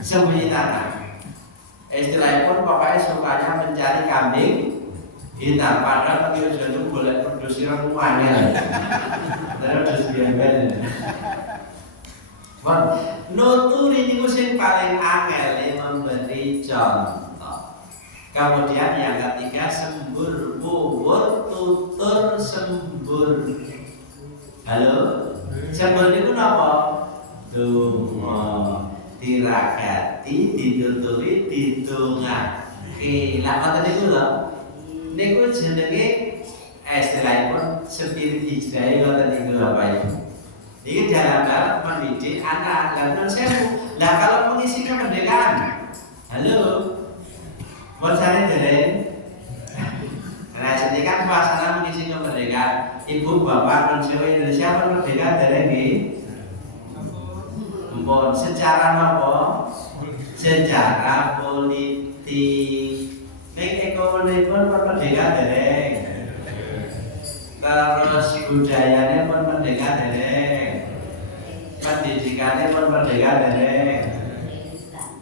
sembunyi tanah. Istilahnya pun pokoknya sukanya mencari kambing hitam. Padahal beliau jatuh boleh produksi semuanya. Terus biar-biar. Nuturi niku sing paling angel memberi contoh. Kemudian yang ketiga sembur wuwur tutur sembur. Halo? Sembur itu apa? Donga, diragati, dituturi, didongake. Lah ngoten niku lho. Niku jenenge istilahipun spirit hijrah ngoten niku Bapak Ibu. Ini dalam mendidik anak. Lah kalau mengisi kemerdekaan. Halo? Buat saya dereng. Nah, jadi kan suasana mengisi kemerdekaan. Ibu bapak non-Jawa Indonesia pun merdeka dereng nggih. Mpun secara apa? Secara politik. Nek ekonomi pun merdeka dereng. Terus budayanya pun merdeka dereng. Pendidikannya pun merdeka dereng.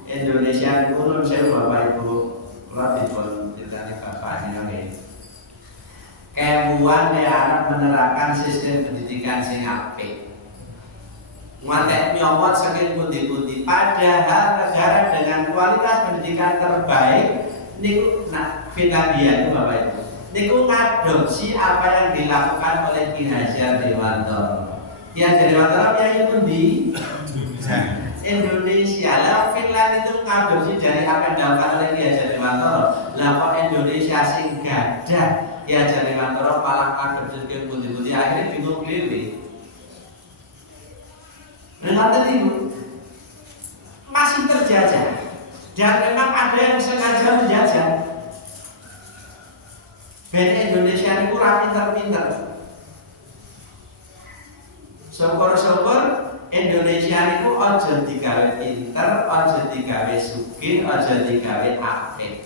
Indonesia kurun saya bapak ibu. Kalau dipun ditani bapaknya nggih. Kemuan anak menerapkan sistem pendidikan sing apik. Ngantek nyomot saking pundi-pundi padahal negara dengan kualitas pendidikan terbaik niku Finlandia itu Bapak Ibu. Niku ngadopsi apa yang dilakukan oleh Ki Hajar Dewantara. Ki Hajar Dewantara piye pundi? Indonesia. Lah Finland itu ngadopsi dari apa yang dilakukan oleh Ki Hajar Dewantara. Lah kok Indonesia sing gadah Ki Hajar Dewantara malah ngadopsi ke pundi-pundi akhirnya bingung dhewe. Nah tadi masih terjajah dan memang ada yang sengaja menjajah. Ben Indonesia ini kurang pinter-pinter. Syukur-syukur Indonesia ini aja digawe pinter, aja digawe sugih, aja digawe akeh.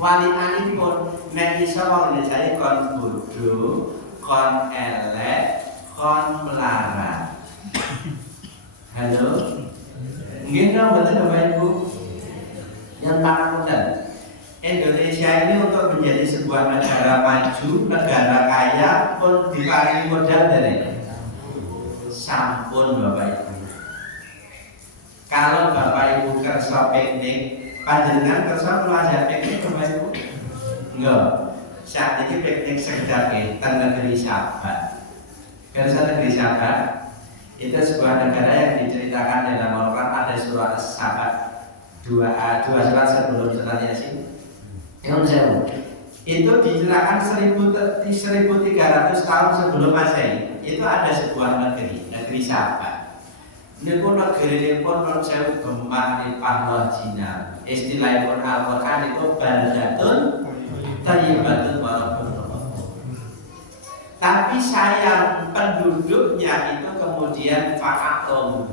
Waliane pun nek iso wong Indonesia kon bodho, kon elek, kon melarat. Halo, mungkin dong betul Bapak Ibu yang pangapunten. Indonesia ini untuk menjadi sebuah negara maju, negara kaya pun diparingi modal dari sampun Bapak Ibu. Kalau Bapak Ibu kersa piknik, panjenengan kersa belajar piknik Bapak Ibu? Enggak. Saat ini piknik sekedar di negeri Sahabat. Kersa negeri Sahabat. Itu sebuah negara yang diceritakan dalam Al-Quran, ada surat Sahabat dua surat sebelum surat Yasin. Itu diceritakan 1300 tahun sebelum Masehi. Itu ada sebuah negeri Sahabat. Niku negeri ini pun saya gemah di Pahlo Cina. Istilahipun Al-Quran itu baldatun thayyibatun wa rabbun ghafur. Tapi sayang penduduknya itu kemudian fa'atum,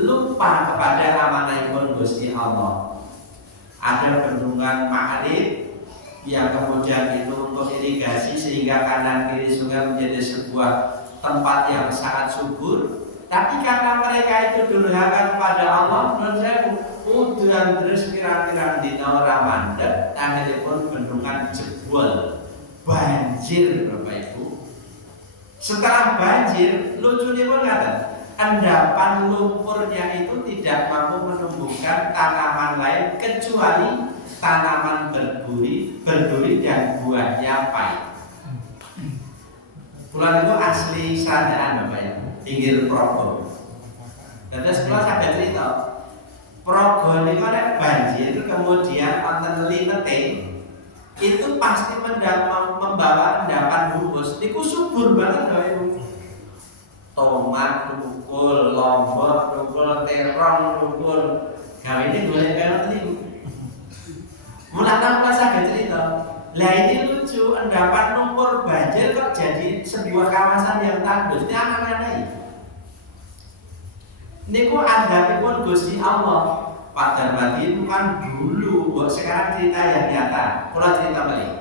lupa kepada amanahipun Gusti Allah. Ada bendungan ma'rif yang kemudian itu untuk irigasi sehingga kanan kiri sungai menjadi sebuah tempat yang sangat subur. Tapi karena mereka itu durhaka kepada Allah, menurut saya udah terus kira-kira di Ramadan, akhirnya pun bendungan jebol, banjir Bapak Ibu. Setelah banjir, lucunya pun kata, endapan lumpurnya itu tidak mampu menumbuhkan tanaman lain kecuali tanaman berduri dan buahnya pahit. Pulau itu asli Sandaan Bapak Ibu, pinggir Progo. Dan terus pulau saya cerita, Progo ini ada banjir, kemudian wonten linete itu pasti membawa endapan humus. Itu subur banget Bapak Ibu. Tomat, tukul, lombok, tukul, terong, tukul. Nah ini boleh banget nih. Mulanya saya cerita. Lah ini lucu, endapan lumpur banjir kok jadi sebuah kawasan yang tandus. Ini anak-anak ini. Ini kok andapipun Gusti Allah. Pak Darmadi itu kan dulu, sekarang cerita yang nyata. Kalau cerita balik.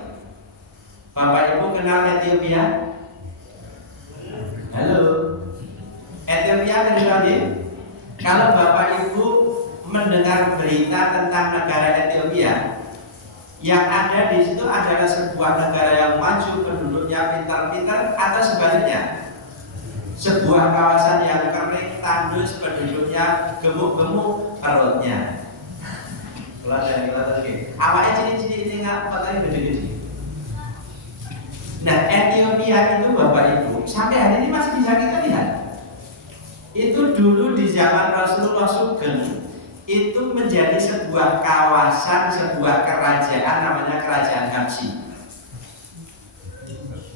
Bapak Ibu kenal Ethiopia? Halo. Ethiopia kenal dia? Kalau Bapak Ibu mendengar berita tentang negara Ethiopia, yang ada di situ adalah sebuah negara yang maju, penduduknya pintar-pintar, atau sebaliknya sebuah kawasan yang kering, tandus, penduduknya gemuk-gemuk, perutnya. Kalau dari kita tadi, awalnya ciri-ciri ini nggak katanya gede-gede. Nah, Ethiopia itu Bapak Ibu sampai hari ini masih bisa kita lihat. Itu dulu di zaman Rasulullah Sugeng itu menjadi sebuah kawasan, sebuah kerajaan namanya Kerajaan Habsyi.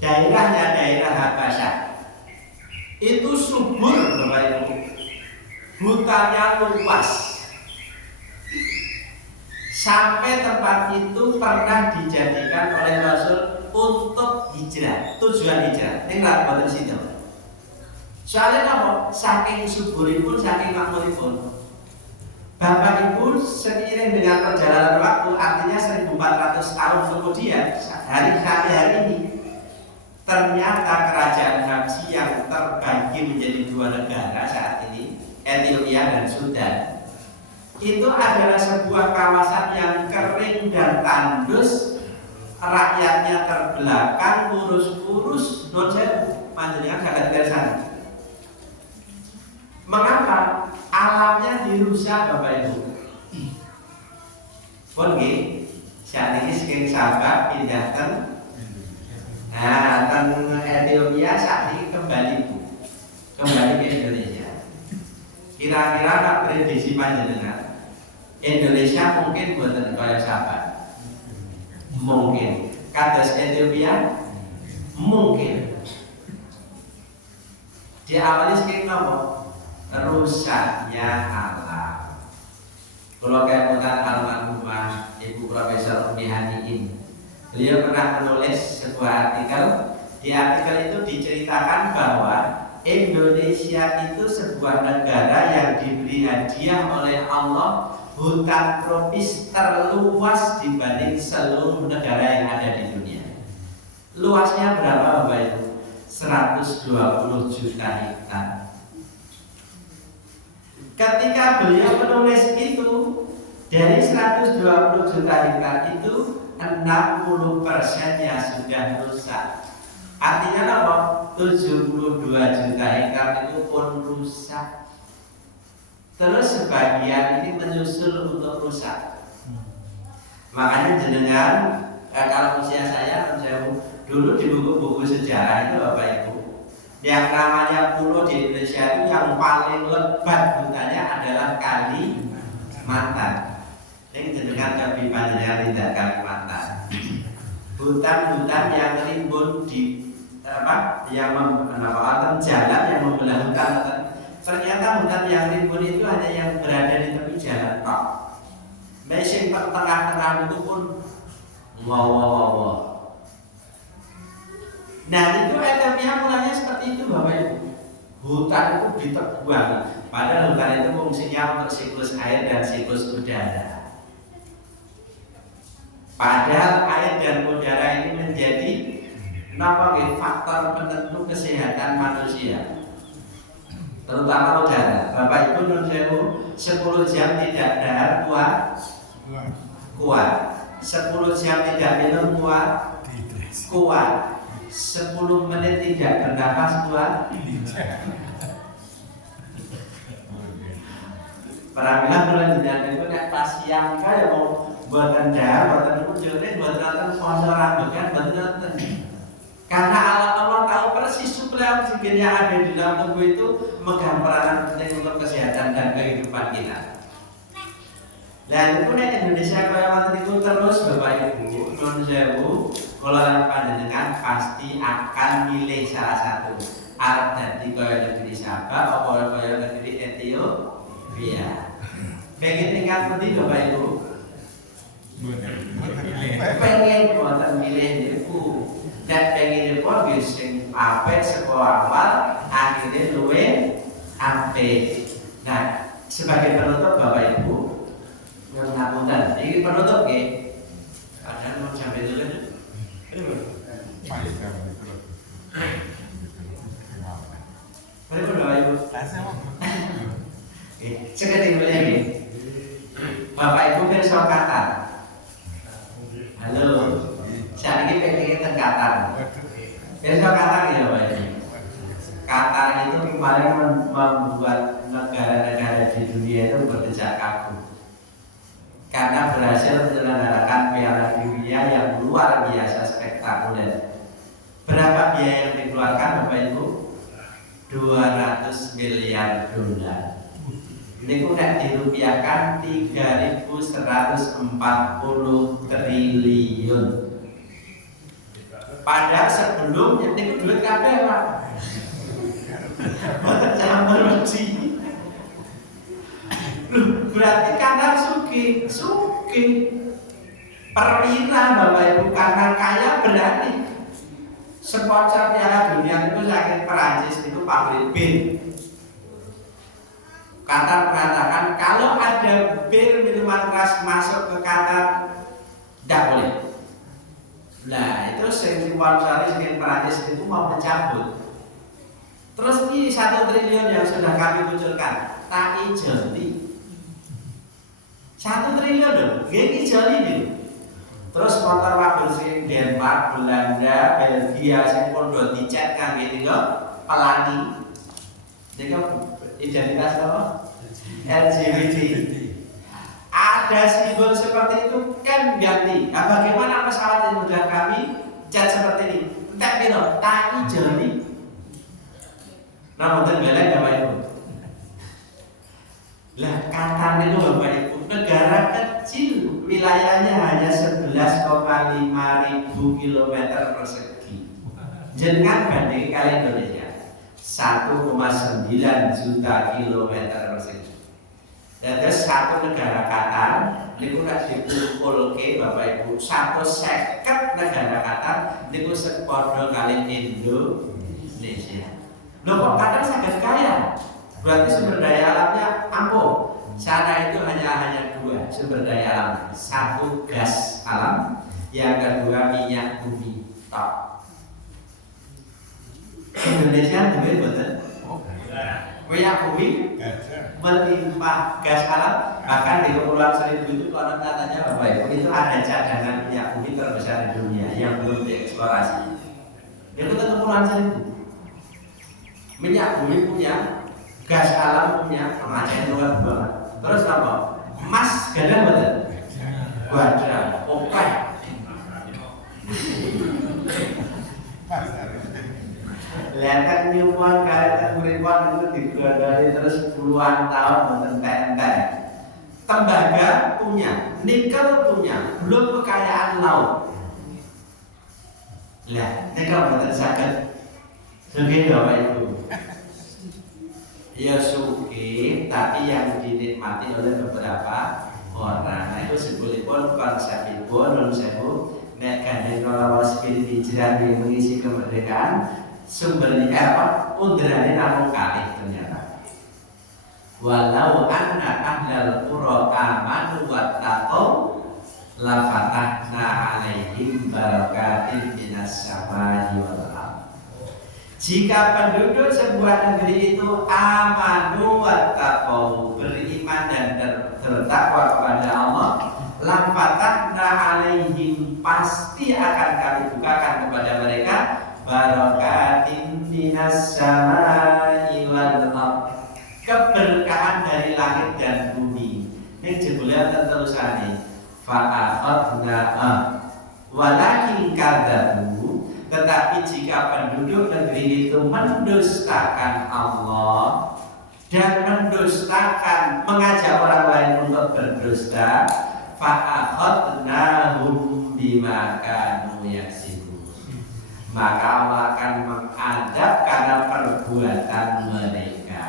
Daerahnya daerah Habasyah. Itu subur Bapak Ibu. Hutannya luas. Sampai tempat itu pernah dijadikan oleh Rasul untuk hijrah, tujuan hijrah. Ini nggak situ. Soalnya apa? Saking suburipun, saking makmuripun. Bapak Ibu seiring dengan perjalanan waktu, artinya 1400 tahun kemudian, sampai hari ini, ternyata kerajaan Habsyi yang terbagi menjadi dua negara saat ini, Ethiopia dan Sudan, itu adalah sebuah kawasan yang kering dan tandus, rakyatnya terbelakang, kurus-kurus, panjenengan agak dari sana. Mengapa? Alamnya dirusak Bapak Ibu. Pun nggih, saat ini saking sahabat pindahkan. Nah, dan Ethiopia saat ini kembali ke Indonesia. Kira-kira nak prediksi panjenengan, Indonesia mungkin buatan kaya sahabat. Mungkin. Kados Ethiopia mungkin. Diawali saking napa? Rusaknya alam. Kalau kayak bukan almarhumah Ibu Profesor Umi Haniin, beliau pernah menulis sebuah artikel. Di artikel itu diceritakan bahwa Indonesia itu sebuah negara yang diberi hadiah oleh Allah hutan tropis terluas dibanding seluruh negara yang ada di dunia. Luasnya berapa Bapak Ibu? 120 juta hektar. Ketika beliau menulis itu, dari 120 juta hektar itu 60%-nya sudah rusak. Artinya apa? 72 juta hektar itu pun rusak. Terus sebagian ini menyusul untuk rusak. Makanya jenengan, kalau usia saya dulu di buku-buku sejarah itu Bapak Ibu, yang namanya pulau di Indonesia itu yang paling lebat hutannya adalah Kalimantan. Yang jenengan kami panjenengan tidak Kalimantan. Hutan-hutan yang rimbun di yang jalan yang membelah hutan. Ternyata hutan yang rimbun itu hanya yang berada di tepi jalan. Mesin tengah-tengah itu pun Wow. Nah itu ilmiah mulanya seperti itu Bapak Ibu. Hutan itu ditebang, padahal hutan itu fungsinya untuk siklus air dan siklus udara. Padahal air dan udara ini menjadi faktor penentu kesehatan manusia, terutama udara. Bapak Ibu nun sewu, 10 jam tidak dahar kuat, 10 jam tidak minum kuat, 10 menit tidak bernafas kuat. Pramila berlanjutan itu nek pasien kaya mau buatan dahar, buatan ujungnya, buatan sponsor bukan buatan. Karena Allah tahu persis suplai oksigen yang ada di dalam tubuh itu memegang peranan penting untuk kesehatan dan kehidupan kita. Dan itu nek Indonesia kaya manten itu terus Bapak Ibu nun sewu kula panjenengan pasti akan milih salah satu. Arep dadi kaya negeri Sabah apa kaya negeri Ethiopia. Pengen tingkat pundi Bapak Ibu? Pengen boten milih niku. Nek pengen niku sing apik saka awal akhirnya luwe apik. Nah, sebagai penutup Bapak Ibu, ngapunten, iki penutup nggih. Padahal mau sampai dulu. Mari Bapak Ibu. Sekedhik lagi. Bapak Ibu pirsa Qatar. Halo. Saiki pengen teng Qatar. Pirsa Qatar ya Bapak Ibu. Qatar itu kemarin membuat negara-negara di dunia itu berdecak kagum. Karena berhasil menyelenggarakan Piala Dunia yang luar biasa spektakuler. Berapa biaya yang dikeluarkan Bapak Ibu? 200 miliar dolar. Ini udah dirupiahkan 3.140 triliun. Padahal sebelumnya itu duit kabeh Pak. Campur besi. Berarti karena suki perwira Bapak Ibu, karena kaya berani. Sponsor Piala Dunia itu sakit Perancis itu pabrik bir. Qatar mengatakan kalau ada bir minuman keras masuk ke Qatar tidak boleh. Nah itu sponsor sakit Perancis itu mau mencabut. Terus ini 1 triliun yang sudah kami munculkan tak ijoli. 1 triliun loh, gini ijoli nih. Terus motor waktu sing Denmark, Belanda, Belgia, sing pondo dicet kan gini loh, pelangi. Jadi identitas apa? LGBT. Ada simbol seperti itu kan ganti. Nah, bagaimana pesawat yang sudah kami cat seperti ini? Tak biro, tak ijoli. Nah, betul belai Bapak Ibu. Lah Qatar itu Bapak Ibu negara kecil, wilayahnya hanya 11,5 ribu kilometer persegi. Jangan banding kali Indonesia 1,9 juta kilometer persegi. Dan terus satu negara Qatar niku nek dikumpul ke Bapak Ibu 150 negara Qatar niku sepadha kali Indonesia. Loh kok Qatar sangat kaya? Berarti sumber daya alamnya ampuh. Sana itu hanya 2 sumber daya alam. 1 gas alam, yang kedua minyak bumi. Top. Indonesia duwe boten? Minyak bumi melimpah, gas alam, bahkan di Kepulauan Seribu itu konon katanya Bapak Ibu itu ada cadangan minyak bumi terbesar di dunia yang belum dieksplorasi. Itu kan Kepulauan Seribu. Minyak bumi punya, gas alam punya, kemacaan luar banget. Terus apa? Emas gada betul? Gada, oke. Lihat kan nyumbang kalian beriman itu digadai terus puluhan tahun menentek-entek. Tembaga punya, nikel punya, belum kekayaan laut. Lihat, nikel betul sakit. Sugi Bapak Ibu. Ya suki, tapi yang dinikmati oleh beberapa orang. Nah itu sebetulnya konsep ibu non sewu nek gandeng lawan spirit hijrah yang mengisi kemerdekaan sumbernya apa? Undrane namung kalih ternyata. Walau anna ahlal qura amanu wattaqau la fatahna alaihim barakatin minas samai wal ardh. Jika penduduk sebuah negeri itu amanu wattaqau, beriman dan bertakwa kepada Allah, la fatahna alaihim, pasti akan kami bukakan kepada mereka barakatin minas samai wal ardh, keberkahan dari langit dan bumi. Ini jebule terusane fa'akhadna walakin kadzabu, tetapi jika penduduk negeri itu mendustakan Allah dan mendustakan, mengajak orang lain untuk berdusta, fa'akhadnahum bima kanu yaksibun, maka Allah akan mengadab karena perbuatan mereka.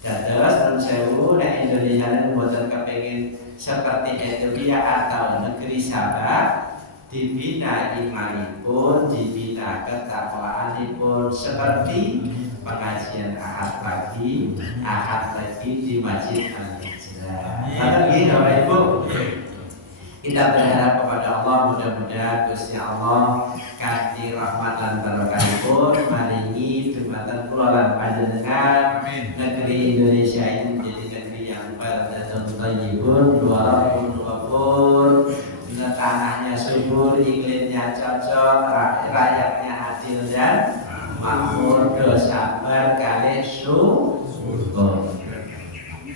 Dados nun sewu nek Indonesia niku mboten kepengin seperti Ethiopia atau negeri Sabah, dibina imanipun, dibina ketakwaanipun seperti pengajian Ahad pagi di Masjid Al-Hijrah. Nggih Bapak Ibu, kita berharap kepada Allah, mudah-mudahan Gusti Allah kanthi rahmat lan barokahipun maringi dumateng kula lan panjenengan negeri Indonesia ini menjadi negeri yang baldatun thayyibun, walaupun ghafur, tanahnya subur, iklimnya cocok, rakyatnya adil dan makmur, dosa berkali syukur.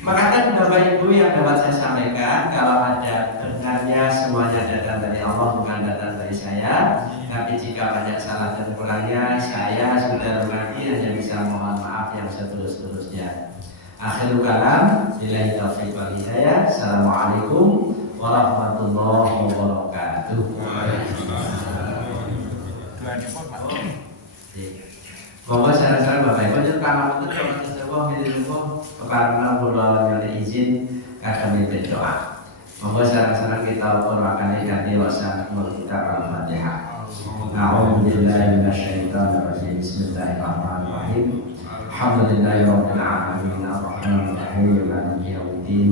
Maka Bapak Ibu yang dapat saya sampaikan, kalau ada benarnya semuanya datang dari Allah, bukan datang dari saya. Tapi jika banyak salah dan kurangnya, saya sudah mengerti, hanya bisa mohon maaf yang setulus-tulusnya. Akhirul kalam, billahi taufiq wal hidayah. Assalamualaikum warahmatullahi wabarakatuh. Monggo saran-saran Bapak Ibu nyuwun pangapunten kula sewa minangka karena kula nyuwun izin kagem berdoa. Monggo saran-saran kita qur'akan kanthi wasan kita Al-Fatihah. A'udzu billahi minasyaitonir rajim. Bismillahirrahmanirrahim. Alhamdulillahirabbil alamin arrahmanir rahim maliki yaumiddin.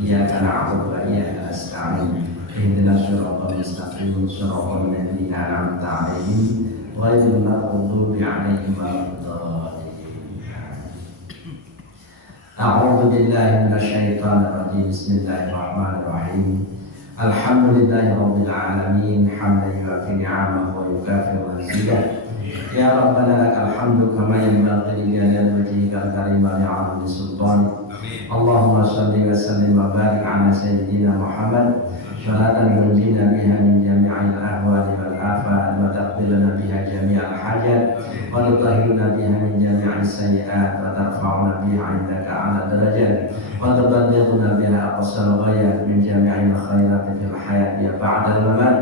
Iyyaka na'budu wa iyyaka nasta'in. Ihdinas siratal mustaqim, siratal ladzina an'amta 'alaihim ghairil maghdubi 'alaihim waladdallin. A'udzu billahi minasyaitonir rajim. Bismillahirrahmanirrahim. Alhamdulillahirabbil alamin hamdan yu'affi ni'amahu wa yukafi mazidah. Ya Rabbana lakal hamdu kama yanbaghi li jalali wajhikal karim wa li'azimi sultanik. Allahumma shalli wa sallim wa barik ala sayyidina Muhammad salatan tunjina biha min jami'il ahwali wal afat wa taqbiluna biha jami'al hajat wa tutahhiruna biha min jami'is sayyi'at wa tarfa'una biha 'indaka 'ala darajat wa tuballighuna biha aqsal ghayat min jami'il khairat fil hayat ya ba'dal mamat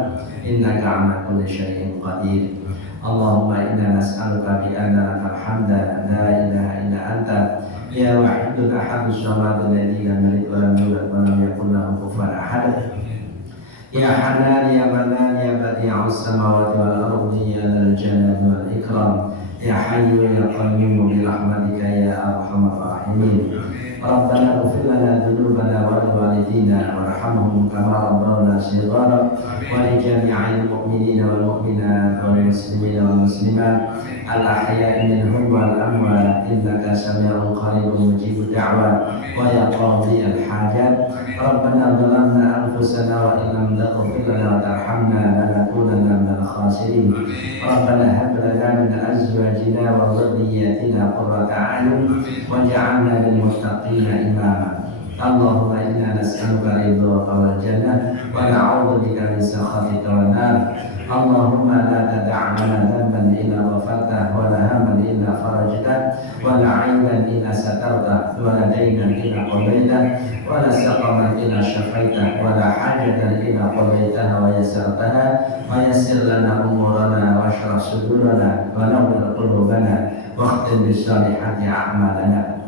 innaka 'ala kulli syai'in qadir. Allahumma inna nas'aluka bi anna lakal hamda la ilaha illa anta ya wahidul ahadus samad alladzi lam yalid wa lam yulad wa lam yakul lahu kufuwan ahad. Ya Hanan ya Manan ya Badi'us samawati wal ardi ya dzal jalali wal ikram ya Hayyu ya Qayyum bi rahmatika ya arhamar rahimin. Rabbana ighfir lana dhunubana wa liwalidina warhamhum kama rabbawna shighara wa li jami'il mu'minina wal mu'minat wal muslimina wal muslimat al ahya'i minhum wal amwat innaka sami'un qaribun mujibud da'wat wa ya qadiyal hajat. Rabbana dhalamna anfusana wa illam taghfir lana wa tarhamna lanakunanna minal khasirin. Rabbana hab lana min azwajina wa dhurriyyatina qurrata a'yun waj'alna lil muttaqina imama. Allahumma inna nas'aluka ridhaka wal jannah wa na'udzu bika min sakhatika wan nar. Allahumma la tada' lana dhanban illa ghafartahu wa la hamman illa farajtahu wa la 'ayban illa satartahu wa la daynan illa qadaytahu wa la saqaman illa shafaitahu wa la hajatan illa qadaytaha wa yassartaha wa yassir lana umurana wa shrah sudurana wa nawwir qulubana wa khtim bis salihati a'malana.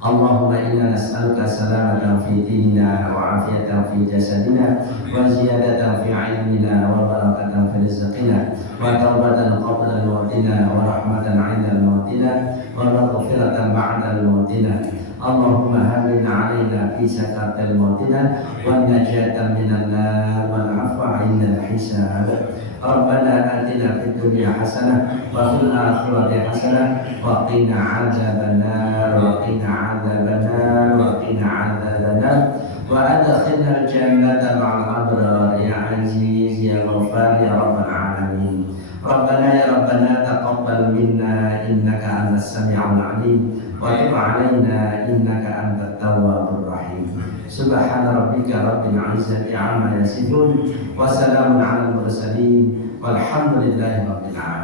اللهم إنا نسألك سلامة في ديننا وعافية في جسدنا وزيادة في علمنا وبركة في رزقنا وتوبة قبل موتنا ورحمة عند موتنا ومغفرة بعد موتنا. اللهم هون علينا في سكرات موتنا والنجاة من النار والعفو عند الحساب. ربنا آتنا في الدنيا حسنة وفي الآخرة حسنة وقنا عذاب النار وقنا عذاب النار وقنا عذاب النار وأدخلنا الجنة مع الأبرار يا عزيز يا غفار يا رب العالمين. ربنا يا ربنا تقبل منا إنك أنت السميع العليم وتب علينا إنك أنت التواب الرحيم. سبحان ربك رب العزة عما يصفون وسلام على المرسلين والحمد لله رب العالمين.